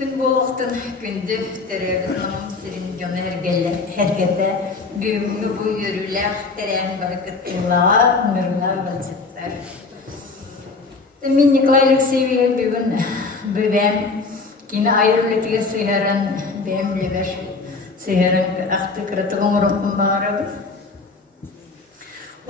Gün boluktan gündü terörün sirin jona herkete büyümlü bu yürüler terörün barkıtlığa nurlar balcıtlar. Min Nikolay Alexeyevich bugün büyüm yine ayrılıklı sıyarın bemliler sıyarın aktı kırıtığın ruhun bağırı.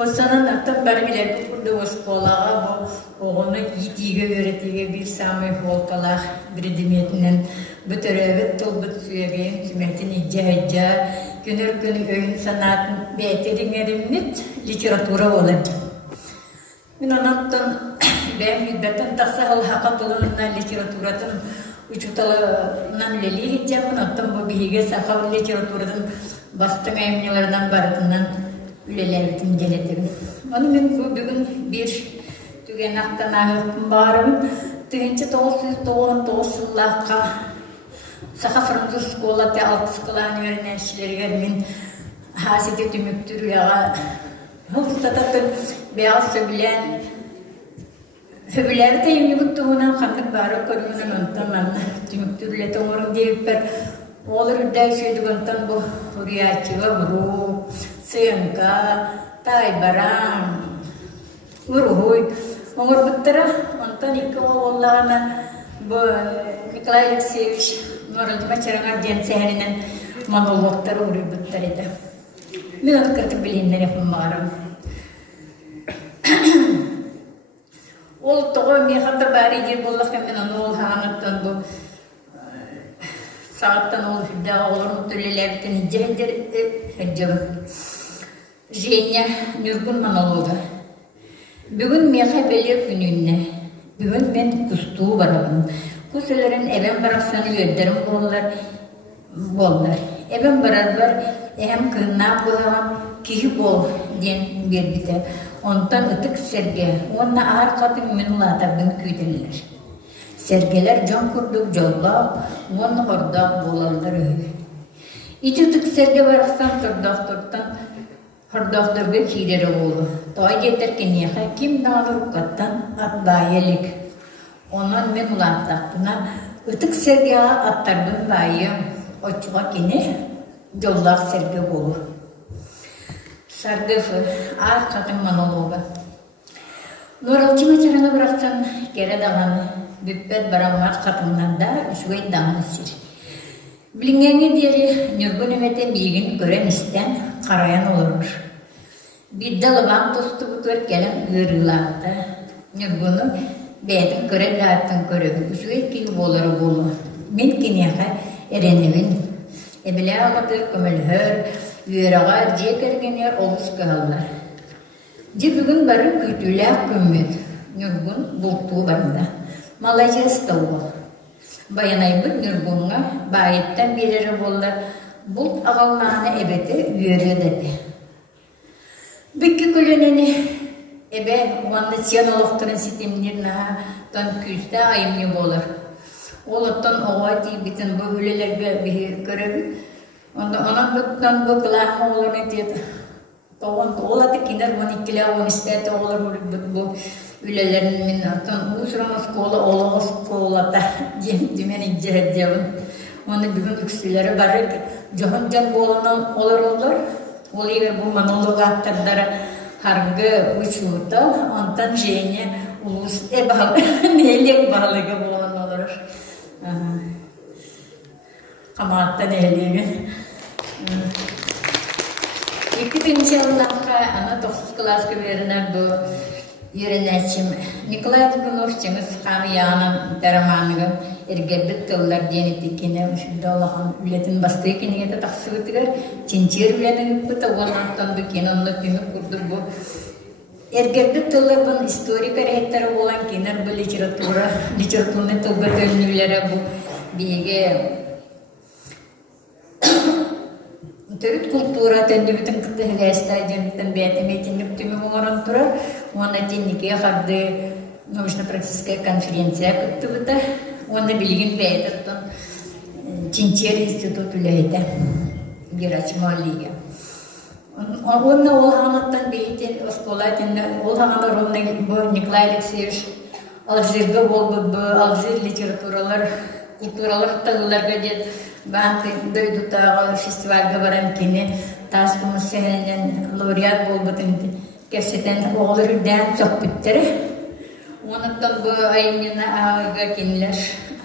O sana naktan barbiler burada o skolağa bu onu yitiğe öğretiğe bir sami holkalak bir demetinden bütöröbet tolbut süyegeyim sümetin icca günür günü öğün sanatın beğetedin erimnit literatura olacak. Min onattan ben hüddetten tasahıl hakat olanından literaturatın uçutalarından leli hicam onattan bu bihige sahal literaturatın bastın emnilerden baratından ülelerin geledim. Onu ben bugün bir tügenaktan ahırtım bağırım. Tühünce 1990'lıkka saha Fransız skolada alt skolan öğrenençileri min hasede tümüktür ya. Hıvıstatatın beyaz söbilen höbüleri de yemi guttuğuna kandık bağırı korumunun ondan tümüktürle tomurum deyip ben olur üdden şeydi ondan bu huriyatçı ve huru Sıyınka, Taybaran, Uruhuy, Onur Bıttıra, ondan iki oğullarına bu Nikolay Alexeyevich Noralcıma Çarangar Censeheri'nin monologları Uruhuy Bıttırı'ydı. Ben onu kırtık bilinler yapım bağırım. Ol toğu mihatta bari gir bollak hemen onu ol hanıttan bu saattan ol hüdda olur mutlulelerden hiccedir Жenya Нюргун монологы. Бүгін меға бәлер күніне, бүгін мен күсту барабын. Күсілерін әбен барақсаны өддерім болдар. Әбен барар бар, әм кына бұғам кейі бол ден бербіті. Онтан ұтық сәрге, онна ағар қатын мен ұлатабын көйділер. Сәргелер жон күрдік жоллау, оны ғордақ болалдар өй. Ити ұтық сәрге барақсан тұрдақ Hordaqdırgı kireri oğlu. Toy getirken yaha kim dağılır kattan at bayelik. Onun men ulantaktına ötük sergi attardım bayım. Oçuğa kine yollak sergi olur. Sargıfı ağır kadın monologu. Noralcıma çarana bıraksan kere dağını büppet baranmak kadınlar da üçüge dağını sir. Bilingeni deri Nurgun emete bilgin gören isten karayan olurmuş. Bir dalıban dostu budur gelen ığırılarda. Nurgun'u beytin gören layıktın görevi. Üçüge ki boları bolu. Men kinyaha erenevin. Ebile ağadır kömülhör. Yörağa cekergenler oluz kağallar. Bugün barı kütüler kömür. Nurgun bultuğu barında. Malayca istavu. Bayanay bir Nurgun'a bayetten bileri bollar. Bult ağallarına ebeti yürüyor dedi. Bükkü külüneni ebe wanda siyanologtарын sitemlerine ton küste ayımlı bollar. Olattan oğa diye bütün bu hülelerge bir görevi. Ondan bıktan bıkılağına olanı diye. Olatı kinder bunu ikile onu istedi olur bu ülelerin minnatten. Usramaz kola olamaz kola da dümen inceret cevun. Onu bugün üksüleri barık can boğulan olur. Oliver bu monolog aktarları hargı uçurda, ondan jene ulus nelik bağlığı boğulan olur. Kamatta neliği. 2000 yıllarda ana 9 klas gibi bu yörençim Nikolay Dugunovçımız Kamiya'nın deramanıgı ergebet tollar genetikine Allah'ın ületin bastığı kineye de taksıvıtıgar Çinçer ületin bu tavanattan bu kinonla tümü kurdu bu ergebet tollar bunun historik hareketleri olan kiner bu literatürne tolgat ünlülere bu bilge Төрүт культура тендибитин кытыгайстай жемитин бетеметинник түмү оңорон тура оны теннике харды научно-практическая конференция кыттыбыта оны билген бейтаттан Чинчер институт үлейді Герасимовлиге оны ол ханаттан бейтен осколатинде ол ханалар Николай Алексеевич Алжирге болбу Алжир литературалар культуралык тагыларга дет банты дойдутагы фестивальга баран кини таскымыз сенен лауреат болбутун кесетен оğulur дән сохбиттери. Онуттан бу айымына ağırga кинилер.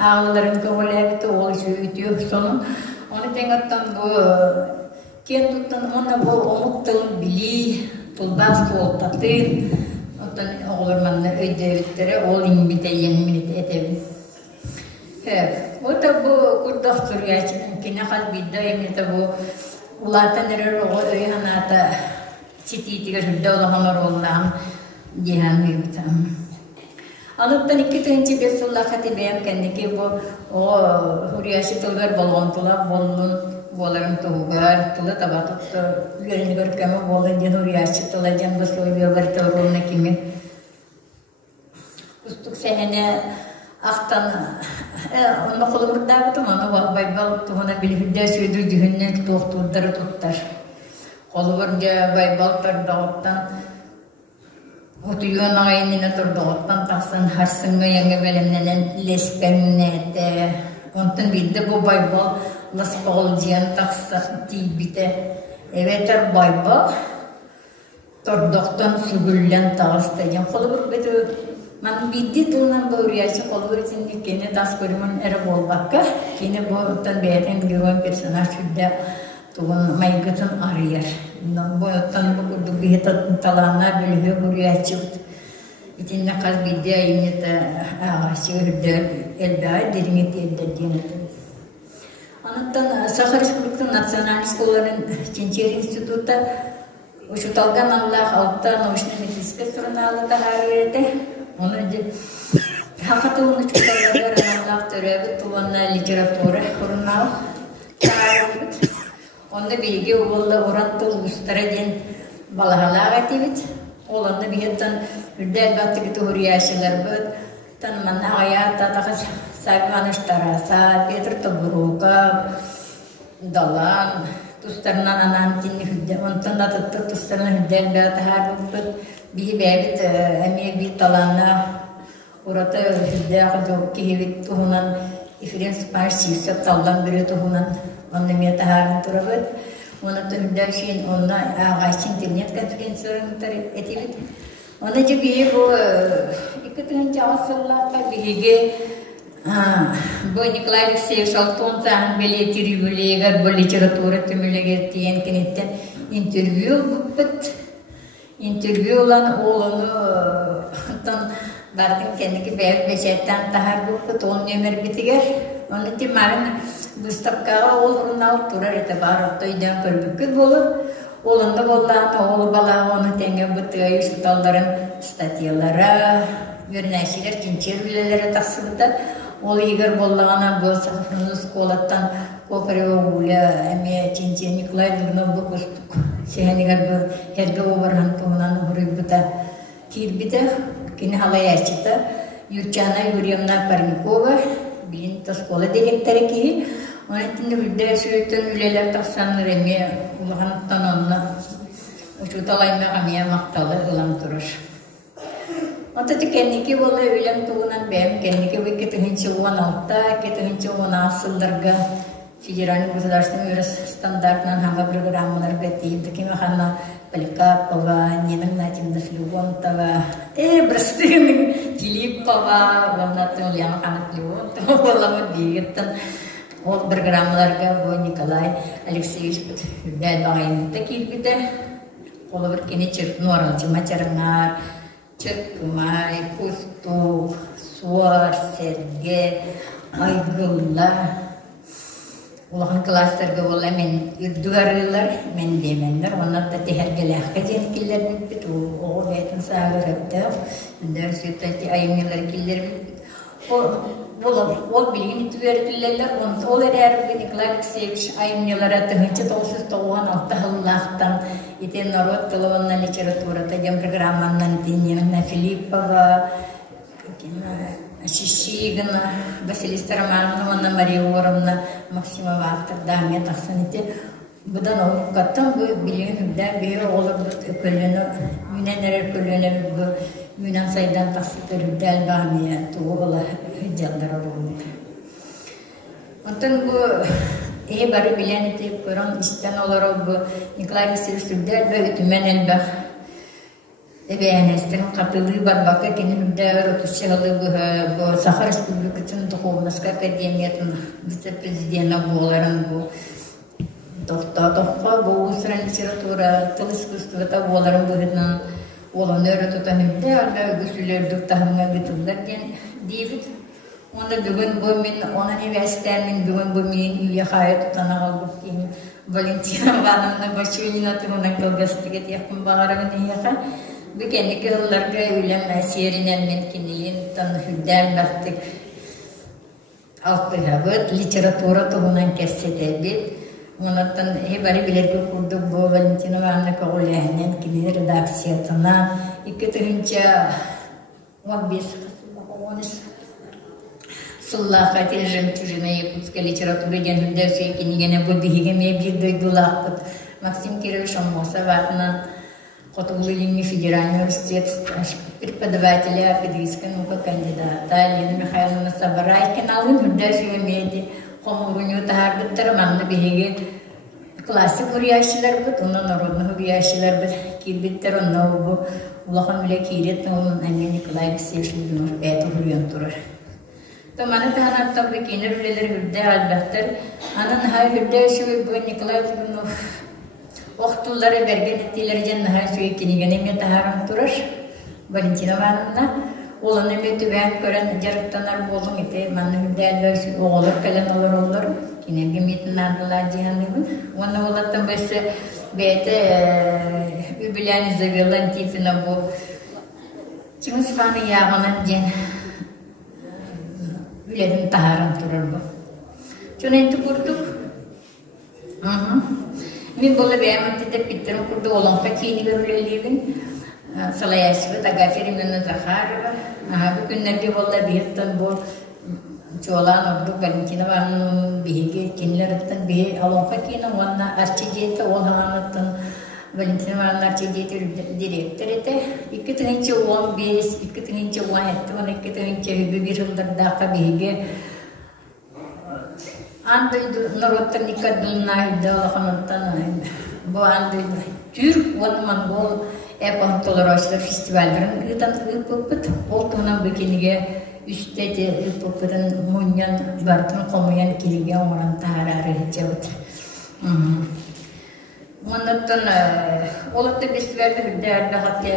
Ağıların kıvılayıktı oğul ütüyor sonun. Onu tengаттан бу кен туттан ona бу omuktalın bili, tulbaz tuoltatın. Ondan oğulurmanlar öydevitleri oğul inbite yenminit etevin. O da bu kurdoktur gerçekten. Kine kal bidda emnite bu ulatan erer oğul öyhanata sitiyetiga hüdde olahamar oğulağın diyen büyükten. Anıttan 2. Besullah hatibeyem kendiki bu o huriyasi tılgar balon tula bolun bolarım tuğgar tula tabatıp yerini görkeme bolun jen huriyasi tula jen bu soyuyor tavırına kimi kustuk senene aktan onu kolumur dağıtım onu baybal tuğuna bili hüdde sürdür cühünnen tuğturları tuttar kolumurca baybal tar dağıttan Utuyuan ağaynına turduğuttan taksın harsınga yange belemnenen lespenete. Ondan bildi bu baybal laspağıl diyen taksa tibite. Evet baybal turduğuttan sügüllen tağıstayan. Kolubur beti man bildi tuğunan doğruyası kolubur için kene tas körümün ere bol bakka. Kene bu ondan beyten güven personaj hüdde tuğun maygıtın arayar. Boyottan bu kurdu bir talanlar bölüyor buraya çıktı. İçinde kaz bildi ayımnete ağaçı hürdü elbağ derinit elde diyenetim. Anıttan Sakha Respublik'ın Nasyonal Skoların Çinçer İnstitut'ta şu talgan Allah altta nauşna metiske sorunağlı da hariyete. Onu hakata onu çıkarlar Allah törevi tuvanla literatüre sorunağlı hariyete. Onda bilgi oğulda orantıl ustara den balahalar etibit. Olanda bihetten hüddel battı huriyasılar bud. Tanımanna hayata takız sayfanıştara saat Petr Toburuka dalan tustarnan anan tinni hüddel. Ondan da tuttu tustarnan hüddel bat har bud. Bihi bebit emiye bir talanna orada hüddel kadok kihivit tuhunan ifren sparsi sep taldan biri tuhunan Ondan taharan turabat, ona tuhudar şeyin ona ağaçın internet konferanslarını etibit. Ona cebiye bu ikatın çağsırlar bilgi bu Nikolay Alexeyev Salton'tan belirti rivüleger bu literatüre tümüleger diyen kenitten interview bupet. Interview olan oğlanı tan bardın kendiki beyaz beşetten tahar bupet on nömer bitiger. Onun için marın Bustapkağa oğlunun alt durar etibar oktaydan körbükü olur. Oğlunda bollağın oğlu balağı onu tenge bıtığa yuşutalların statyalara, görüneşiler cinçer bilelere taksılıdır. Oğlu yigar bollağına bu sahafını skolattan kokare oğulya eme cinçer Nikolay Durna bu kustuk. Sehenigar bu herge oğurhan tuğunan hurri bıta kirbide kini halaya açıta. Yurtçana Yuryamna Parnikova bilin taskola direktörü ki onun için hüddel sürekli üleler taksanlar eme ulağanıktan onunla uçu talayma kamiye maktalı ılan durur. Ondan kendiki bolla ölen tuğunan benim kendiki ve ketuhinci uvan altta ketuhinci uvan asıllarga Federal Gosdarstvenный стандартынан ханга программаларга тип такими ханна Поликапова, Нина Игнатьевна Филиппова, Брастын, Филиппова, Ванатон Ульяна Хана Филиппова, Валама Бигеттан, ол программаларга бу Николай Алексеевич дәл багайны такир бите, олы бір кене чыртын оралчы мачарыңар, чыртымай, кусту, суар, серге, айгылла, Улахан кластерге ола мен үрдүгарылар мен деменлер, onlar da tehergelahka jenikiller bit, o beytin sağırıpta, ünder sütati ayımlar killer bit. O bilgini tüverdiler, ol erer Nikolay Alexeevich ayımlara tığınca tolsuz toğan Allah'tan iten narod tılığına literaturata jam programmandan dinyenna Filippova, Шишигина, Василиса Романовна, Мария Уоровна, Максима Вахтер, Дамия Тахсаните. Бұдан оқаттан бұл білігімді бері олар көліні, үнен әрер көліні үнен сайдан тақсы көріп дәл бағмия туғыла жалдары болмайды. Ondan bu bari bilen etip koran isten olarak bu Nikolay Alexeyevich Hürder ve ütümen elbaq ebeğenestinin katılığı var bakı kendi Hürder otuşçalı bu Sakha Respublikası'nın Duhovnaska Akademiyatının vice-prezidenti boğuların bu Doktor bu Uluslararası Literatura, Tıl İskustuvata boğuların buğudan olanı öğretutan Hürder ve güçlülerdük tahmına gıtıllar diyebilir. Onda bugün bu min onun üniversitenin bugün bu min üye hayat tutana aldık diyeyim. Valentina Ivanovna Başuynina tığınan kalgastıget yakın bağırımın yaka. Bu kendiki yıllarda ülem esiyerinen menkiniyin tanı hüddel baktık. Altı habıt literatura tığınan kessete bit. Ondan bari bilerge kurduk bu Valentina Ivanovna kağulehinen kini redaksiyatına. İki tığınca 15 Sulla televizyon türüne Yakutska literatürü genelde söylediğini gene bu bihigeme bir duydular. Максим Кирович Амосов, Котовлыльный федеральный университет, преподавателя педагогической наука кандидата, Лена Михайловна Сабарайкина, алын хүрдәші өмейді, қомылғыны тағарбыттар, маңны бігеге классик үрияшылар бұд, оны народны үрияшылар бұд, кейбіттер оны бұл, ұлақан біле кейрет, оның әне Николай Алексеевич Людинов бәйті үрген тұрыр. Tamana tahan tabi kiner bilir hürde albahtar. Anan hay hürde şu bu Nikolay Ludinov oktulları bergen ettiler jen hay şu ikini gene taharam turur. Valentina Ivanovna olan emeti ben gören jarıktanar bolun ite manı hürde albahtar oğulur kalan olur. Kine gemetin ardılar cihanımın. Ona olatan besi bete übülani zavilan tipine bu. Çıkmış bana yağanan jen. Üledim taharam turur bu. Çünkü enti kurduk. Min bola beğenmedi de bittirim kurdu olan kaçıyını görüleliyim. Salayası da gaferi minna Zakharova. Bu günlerde bola bihittan bu çoğalan oldu. Valentina Ivanovna'nın bihige kinlerden bihi alon kaçıyını onunla arşidiyete olanattan Valentina Ivanovna arşidiyete direktör ete. İki tığınca 15, iki tığınca 17, iki tığınca bir yıllarda bihige Andaydı narodtan nikadılınaydı Allah'ın bu andaydı Türk ve Mongol Epantolaroslar festivallerin ıdan ıpıpıt oltuğundan bükünüge üstede ıpıpıtın munyan bartın komuyan kilige oran tahararı cevap. Ondan olakta festivalde bir değerli hatta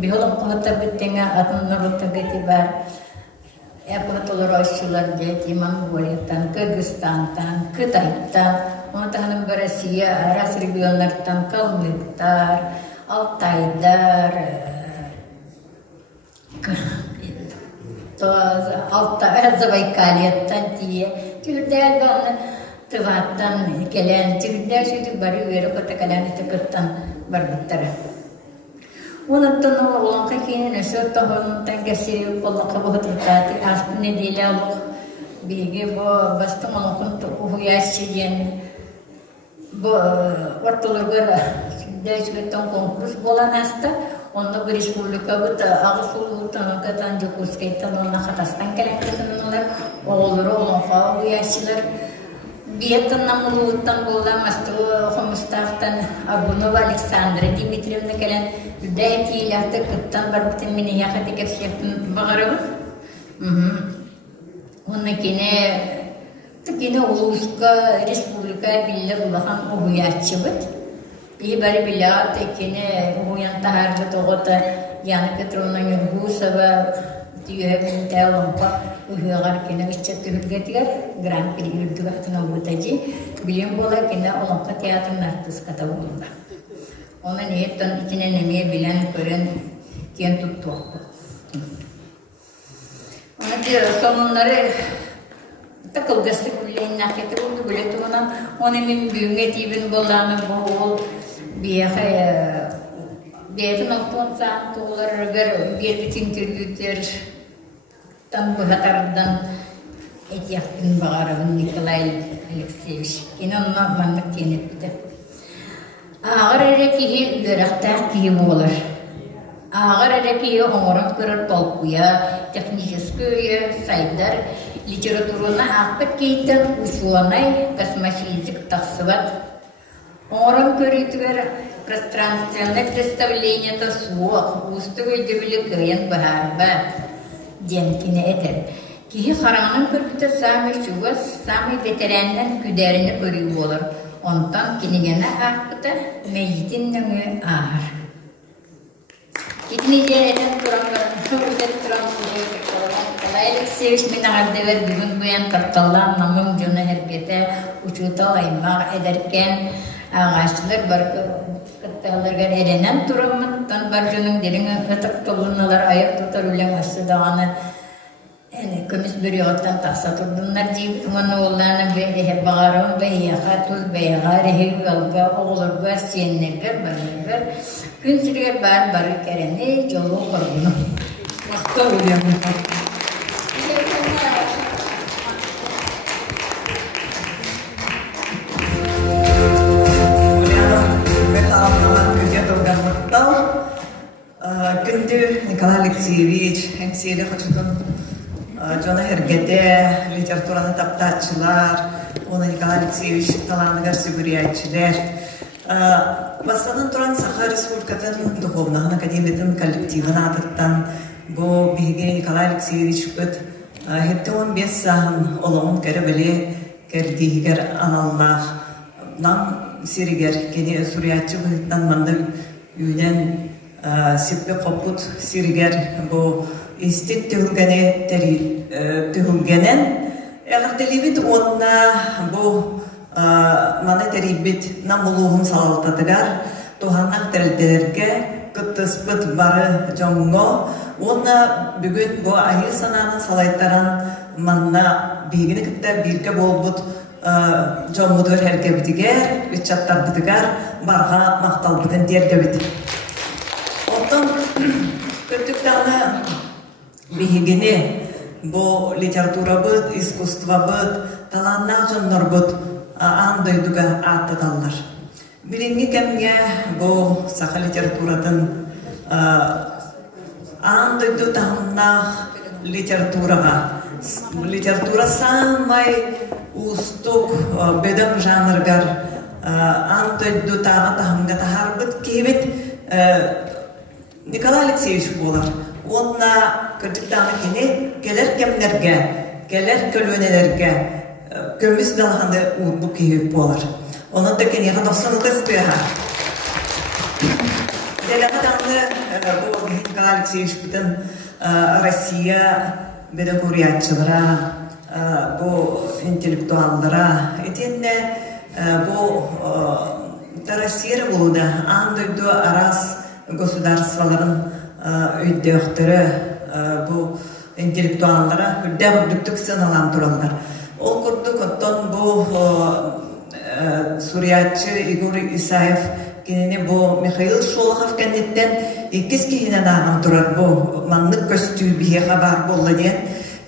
bir olam hatta bittiğine adın narodta getibar Epantolaroslar diye Mongolya'dan, Kırgızistan'dan, Kıtay'dan, ondan Rusya, Aras regionlardan Kalmıklar, Altaylar, Zabaykaliyat'tan diye Türkler bana tıvattan gelen Türkler sütü bari veri kotakalanı tıkırttan barbıttara. Ondan olan kakinin esot tahonundan kesiri kolla kabuhat rıtati aslında nedeli alık bilgi bu bastım olakun uhuyasçıyen bu ortalıklara değişikten konkurs bolan hasta onda bir respublika bu da ağusulu tanıkatan Jokurskay'tan ona hatastan gelen kısımlar oğulları olan falan uyasçılar Biyetten namuluğundan boğulan astı Homustaf'tan Abunova Aleksandra Dimitrievna gelen Üdayeti ilahta kıttan barbıtın mini yakati kepsiyatın bağırı Onakine Uluska Respublika Billah Ulahan Uhuyatçı bıt. İyi bari billah tekine Uhuyan taharlı toğuta Yana Petrovna Yurgusova Tüyühebin Teolampa Uyuyagar kine ışçatı hürgetigar Grand Prix Yurdugatına Ubutacı Bilim bola kine Olampa Teatrın artist kata bulunda. Ona niyetten içine nemeye bilen gören kiyen tuttu. Ona diyor sonunları takılgastık bileğin naketi oldu bile tuğunan onun min büyüğüne tibin bolanı boğul Beyazın altın sağın tuğular bir bütün türlüler tan bu hatardan et yakın bağırın Nikolay Alexeyevich. Yine onunla manlık tenip bide. Ağır erekihi dörektak gibi olur. Ağır erekihi onuran kırır tolkuya, teknikiskoya, saydar, литератураны ақпыт кейтен учуанай космофизик тақсыбат. Оңырын көрітігер пространственный представление-то суық, ұсты көйдебілі көйен бұхарбат. Денкіне етер. Кихи қараңының көрбіті сами шуғыз, сами ветеряннан күдәріні көрі болыр. Онтан кенегені ақпыты мәйітінніңі ағыр. Кетіне жереден тұрамдар, өтет тұрамдар. Николай Алексеевич мен ағардевер бүгін бұян қарталан намым жоны әргеті ұчутал аймақ әдеркен ағашылар бар қыттағыларға әренен тұрамын. Тан бар жөнің деріңі ұтық толыналар аяқ тұтар өлең өсі дағаны көміс бүрі оттан тақса тұрдыңдар дейбі. Оны оланы бағарауын бәйяға, тұз бәйяға, рехег алға, оғылырға, сиеннергер, барылыргер, күн сіргер бары кәрені жолу құрғыны. Мақта өлең. Күнді Николай Алексеевич, әңсейлі қочудың жона әргеде литератураны таптатчылар, оны Николай Алексеевич таланығар сүгірияйчілер. Бастаған тұран Саха Республикатын Духовнаған Академиятын коллективін атыттан бұл бігі Николай Алексеевич бүт хетті 15 сағын олығын кәрі біле кәрдейгер аналлақ. Нам серігер кені сүриятчы бұғыттан манды үйден сеппе қопут сиригер бу институт төгілгенен әғірделебет онна бу маны тәрибет намылуғын салалтадығар туғаннақ тәрілдерге күттіспіт бары жоңго онна бүгін бу айы сананы салайттаран манна бейгіні күтті бірге болбут жоңғыдыр әргебдігер үтчаттар бұдығар барға мақтал бұдын дергебет. Көттіктаны бейгіне бұл литература бұд, искусства бұд, таланнақ жонлар бұд андойдуға аттыдалар. Бірінгі кәмге бұл сақа литературадың андойду таланнақ литератураға. Литература самай ұстық бөдім жанргар андойду таға тағымға тағар бұд кейбет Николай Алексеевич болар. Онна кірдіктаны кені келер кемлерге, келер көлөнелерге көміс далғанды ұлбу кейіп болар. Оның да кені қадақсыны қыстыға. Делеға даңды бұл Николай Алексеевич бұтын Россия беді көриятчылыра, бұл интеллектуаллыра. Етенде бұл Россия болуды андойду арас государстволарын өйдеуқтері бұл интеллектуаллара үрдәп үрдіктік сыналан тұралдар. Ол күрді көттон бұл суриятчы Игорь Исаев кенене бұл Михаил Шолохов кәнеттен екіз кейінен ағын тұрар бұл маңнық көстүү бейеға бар болы ден.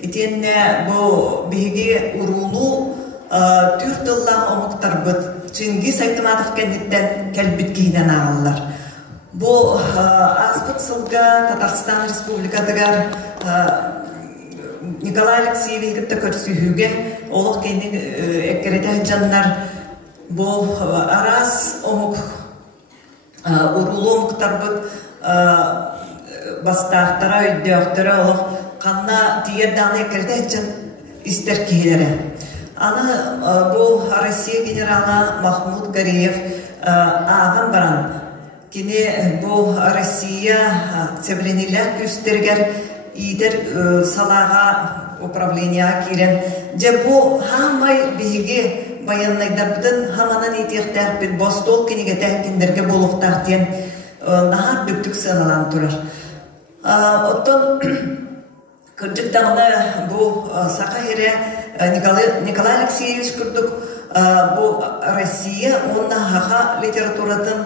Етенне бұл бейге ұрулу түртіллан омықтар бұд. Чингис Айтыматов кәнеттен кәлбіт кейінен ағылар. Бұл аспыт сылға Татарстан Республикадығар Николай Алексеевичті көрсүйіге олық кейінен әккереті жандар бұл арас омық ұрулы омықтар бұд бастақтара өйді өқтірі олық қанна тиерданы әккереті жан істер кейлері. Аны бұл Россия генералы Махмуд Гариев ағын баран Кене бұл Россия цевленілер күстергер идер салаға управления келен. Же бұл хамай бейге баяннайдар бұдын хаманан етектер бір бостол кенеге тәкіндерге болуқтар тен нағар бүктік сыналан тұрар. Оттон күрдіктағына бұл сақа ере Николай Алексеевич күрдік бұл Россия онна хаға литературатын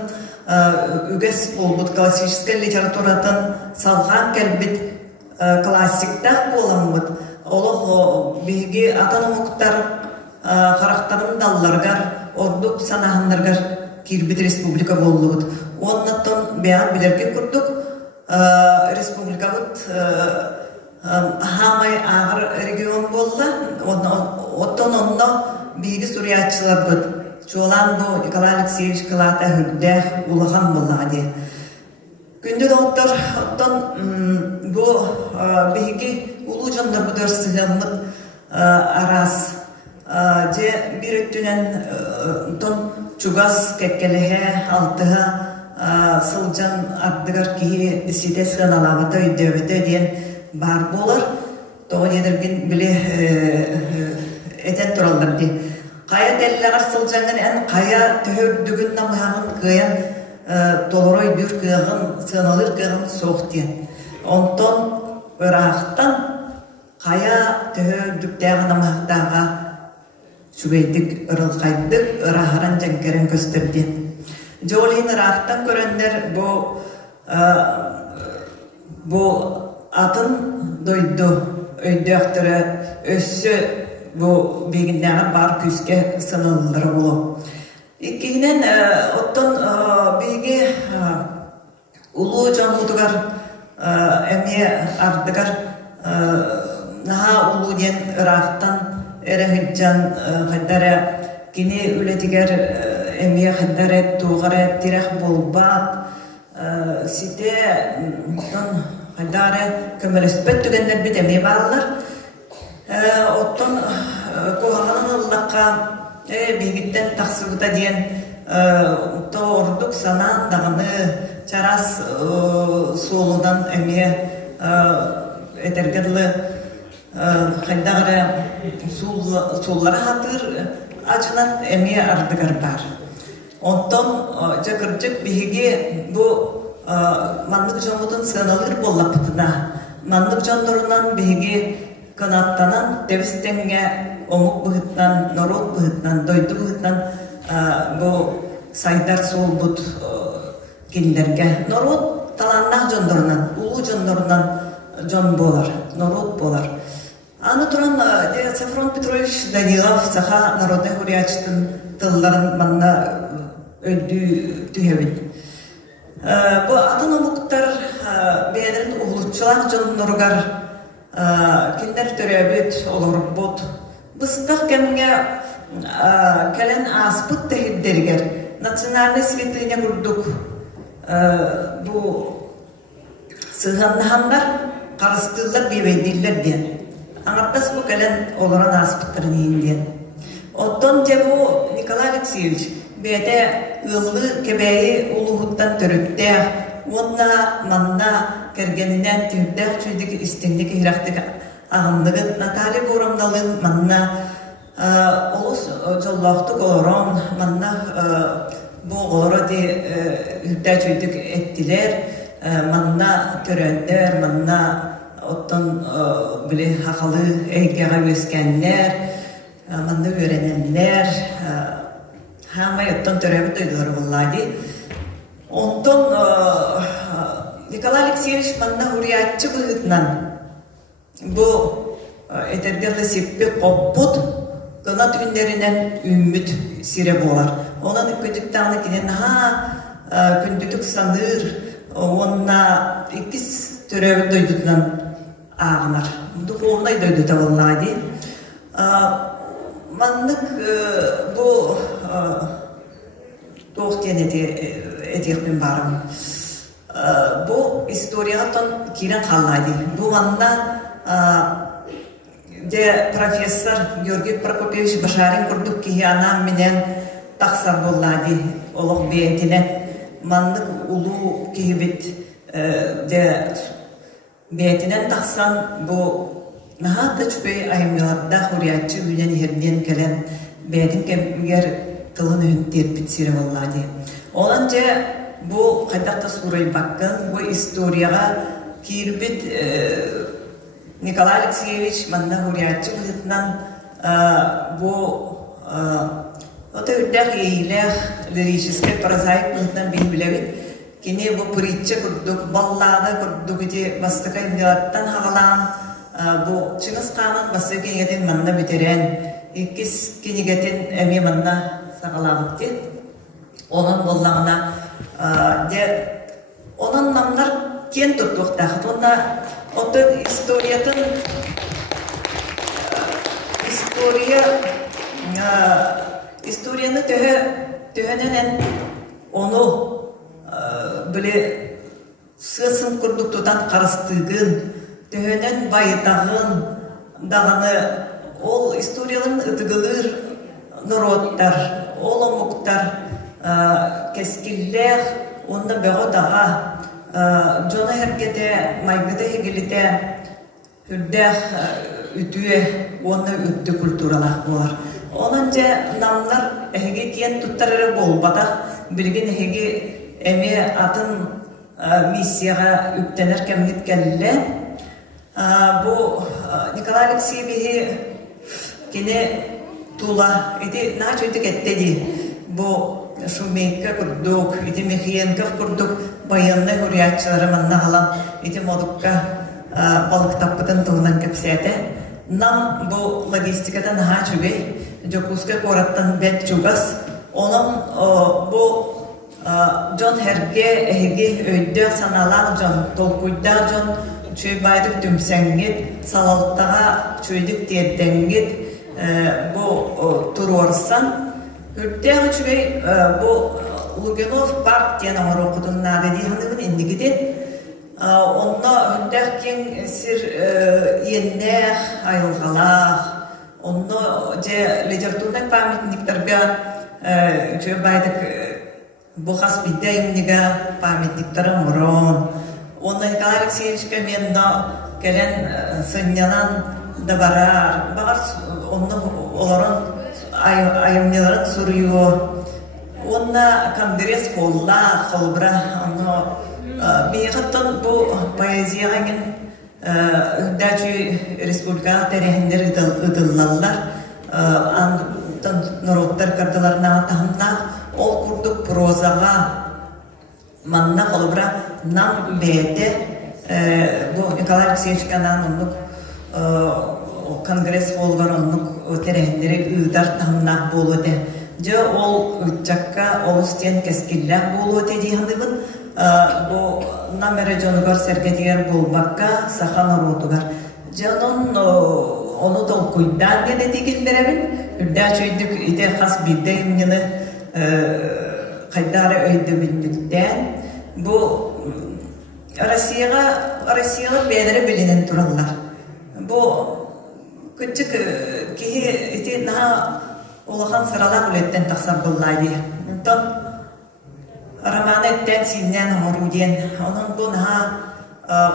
үгес болбут классическая литературатын салған кәлбет классиктақ боламбыт. Олық бейге атын оңықтар қарақтарын далларғар, ордық санағындарғар Кирбит республика болуғыт. Оннаттан бәян білерге күрдік республика бұд Хамай ağır регион болла, оттон онно биги сурьячылар быт. Чолан бу Николай Алексеевич Кылата хүрдэх улахан болла ди. Күндү доктор оттон бу биги улуу жандар бутар сыгаммыт арас. Же бир өттүнен тон чугас кеккелеhe алтыга сылжан ардыгар кии сиде сыналабыта өйдөбөтө диен бар болар. Тоғы едірген біле этен туралдар ди. Қая тәліліғар сылжаңын ән қая төхөрдігін намағын кыян толорой бүр кыяғын, сыналыр кыяғын соқ диен. Онтон ұрақтан қая төхөрдіктәғын намағықтаға сүгейдік, ұрылқайдық, ұрағыран жәңкерін көстірден. Жолин ұрақтан көрендер бұл атын дойду өйдөқтірі өссі бұл бегіндегі бар күске сынылдыры болу. Иккенен оттон беге улуу жамудығар әме ардығар наға улуу ден ұрақтан әрі хүджан қайдары кені үлетігер әме қайдары туғары тирек болбат сите қайдары көмелеспет түгендер бит әме балылар. Оттон коғанын ұллаққа бейгіттен тақсығыта дейін ордық сана дағыны чарас солудан әме әтергерлі қайдағыры соллары хатыр ачынан әме ардығар бар. Онтон жакырчык бейге бұл мандық жомудын сыналыр боллапытына. Мандық жондорунан бейге канаттанан тебістенге омук бұғытнан, народ бұғытнан, дойды бұғытнан бұл сайдар сол бұд келдерге. Народ таланнақ жондорунан, улу жондорунан жон болар, народ болар. Аны туран Сафрон Петрович Данилов саха народный хурячтын тылларын манна өйді түйебін. Бұл атын омуктар бәйдерін ұғылытчылар жондоргар киндер төрөбүт олорбут быстак кемге келен аспыт тегиддергер национальный святыня курдук бу сыганнахандар карыстылар бебейдиллер ден аңаттас бу келен олоран аспыттарын ийинден оттон же бу Николай Алексеевич бете ыллы кебейи улугуттан төрүттех онна манна кергенинен түйдек чүйдік истендік ирақтық ағындығы Наталья Борамдалын манна олыс жоллақтық олырон манна бұғылыры де үлдә чүйдік әттілер манна төрәндер манна оттан біле хақалы әйгеға өскәнлер манна өрененлер хамай оттан төрәбі дойдылары боллады. Онтон Николай Алексеевич манна хуриятчы бұғытнан бұл этергерлі сеппе қоппут қына түндерінен үміт сире болар. Онан көдіктағыны кенен күндітік саныр онна иккіс төрәбі дойдытынан ағынар. Бұл оңнай дойдыта боллады. Маннық бұл тоқтен етекпен барым. Бұл историятон кирен қалайды. Бұл манна де профессор Георгий Прокопьевич Башарин күрдік кейі анам менен тақсар боллады. Олық бейетінен маннық улу кейі бет де бейетінен тақсан бұл нағатты чүпей айымеларда хуриятчы үйден ерден келен бейетін кемгер тылын өндер бітсері боллады. Онан же бұл қайдақта сурай баққын, бұл историяға кирбет Николай Алексеевич манна хуриятчы бұлытынан бұл ота үрдәқ ейләқ лирический прозаик бұлытынан білбілевет. Кене бұл притча күрдік, баллада күрдік еде бастықай милаттан хағалан бұл Чыңыз қанын басы кенегетін манна бітерен, иккіз кенегетін әме манна сағалабык дед. Onun bollağına onun namlar ken tuttuqtaqıt. Onda Отын историяны төһөнен оны біле сысын күрдіктудан қарыстығын, төһөнен байытағын дағаны ол историяларын ұтығылыр народтар, ол омуктар кескиллер, онда бөғі dağa Жона хәргеде майгыда хегелите хүрдәх үтүе оны үтті культуралақ болар. Онынча намлар әхеге тиен туттарары болбадақ білген әхеге әме атын миссияға үттенер кәмнет кәлілі. Бұ Николай Алексеевичі кене тула, еде наға чөйдік әттеді. Бұ Шумейка күрдік, еде Мехиенков күрдік, баянны хурриятчылары манна қалан, еде модукка балык таппытын туғынан көпсәді. Нам бұ логистикада наға чүгей, Жокуска кораттан бәт чугас. Оның бұ Джон Херге әйге өйді саналақ Джон, толкуйда Джон чөй байдық түмсәңгет, салалттаға чөйдік тердәңгет бұ тұрорсан. Үрттәғы чүгей бұ Лугенов парк тен оңыр оқыдың нады дейханығын ендігіден. Онна үрттәғы кен сір еннәқ, айылғалақ, онна же литературный памятниктарға чөй байдық бұқас бидді емнеге памятниктары мұрон. Онна Николай Алексеевичке мен кәлен сыннянан да барар. Бағар онна оларын айымнеларын сұрыйы. Онна конгресс қолла, қолбыра. Бейхаттан бұл поэзияға ген үдәчі республикаға тәрехіндер ұдыллалар. Андықтан народтар кардыларына атағымнақ. Ол күрдік прозаға манна қолбыра нам бәді. Бұл Николай Алексеевич канан онлық конгресс болған онлық тәрехіндері ұйдар тағымнақ болуды. Жо ол үтчакка ол үстен кәскілләк болуды дейхандығын. Бұл намері жонығар сәргетігер болбаққа сахан орудығар. Жонын оны толкуйдан гене дегелдеребін. Үрдә чөйдік ите қас білді емнені қайдары өйді білдіктен. Бұл Россияға бәдірі білінен тұралар. Бұл күтчік кейі ите наға олақан сыралақ үлеттен тақсар боллайды. Онтан романы әттен синнен омыруден. Оның бұл наға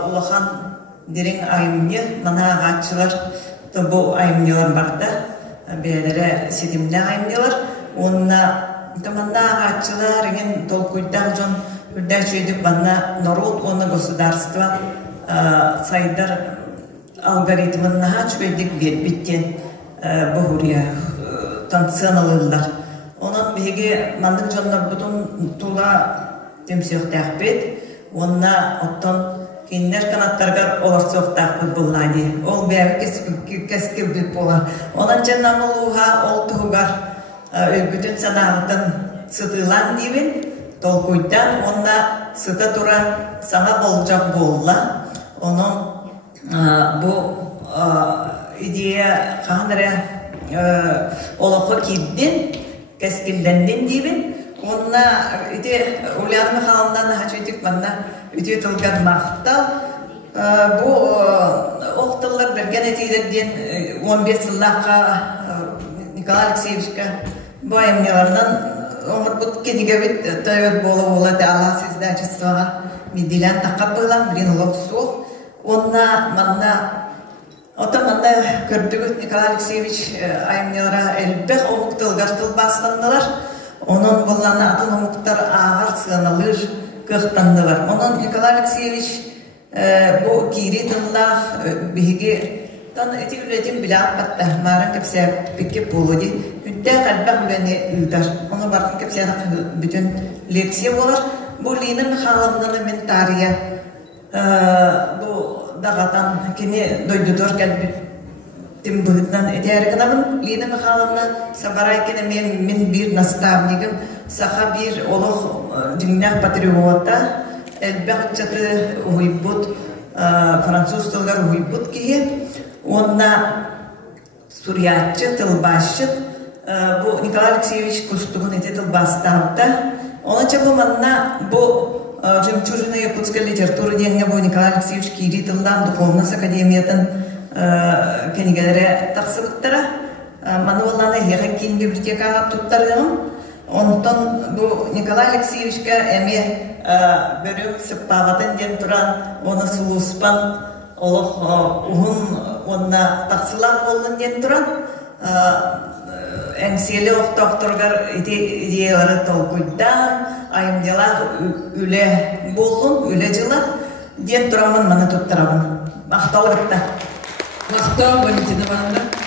олақан дерен айымне, мана ағатшылар бұл айымнелар барды. Бәдірі седімді айымнелар. Онына Таманда ағатчылар еген толкуйдақ жон үрдәй чөйдік банна народ, оны государство сайдар алгоритмын наға чөйдік биттен бұғырия танцияналылар. Онын беге мандың жонлар бұтын тула темсеуқтақ бет, онына оттан кейінлер канаттарғар оларсоқтақ бұд бұллайды. Ол бәйі кәскіл бүт болар. Онын жәннам олуға ол тұғығар Өйгүтін санағытын сытылан дейбін, толкуйдан онна сыта тұра саңа болжақ болла. Оның бұл идея қағыныры олақы кейбден, кәскілденден дейбін. Онна үте ұлянымы қалымдан хачөйтік банна үте тұлғар мақтал. Бұл оқтылар берген әтейдерден 15 сыллаққа Николай Алексеевичка байымнелардан омыр бұт кенеге бет тәуір болды Алла сіздәчістіға меделен тақап болған бірін ұлық сол. Онна манна көрдігі Николай Алексеевич айымнелара әлбәқ омықтылғар тыл бастандылар. Оның болған атын омықтар ағар сығанылыр қықтандылар. Оның Николай Алексеевич бұл кейре тыллақ бейге Тан эти үлетим билаат батта, марын кепсәр беккеп болуди. Үтті қалбақ үләне ұйдар. Оны бартын кепсәр бүтін лекция болар. Бұл Лина Михайловна ментария. Бұл дағатан кене дойдудор кәлбіттім бұғытнан әте әркінамын. Лина Михайловна сабарай кене мен бір наставнигім. Саха бір олық дүңнәқ патриота. Әлбәқ чаты ұйбұт. француз тылгар уйбут кие, онна сурьятчы, тылбашчы, бу Николай Алексеевич Кустугун эти тылбастарда. Онача бу манна бу жемчужина якутской литературы деньги бу Николай Алексеевич Кири тылдан Духовность академиятын кенигелере тақсыбыттара. Маны оланы еға кейін библиотекаға туттарыгым. Онтон бу Николай Алексеевичка эми бөрөк сыппағатын ден туран, оны сулуспан, олық уғын онна тақсылар болын ден туран, әңселі оқтоқтырғар идеялары толкуйдан, айымделар үле болын, үле жылар, ден турамын маны туттарабын. Мақталы ғытта. Мақтау, Валентина Ивановна.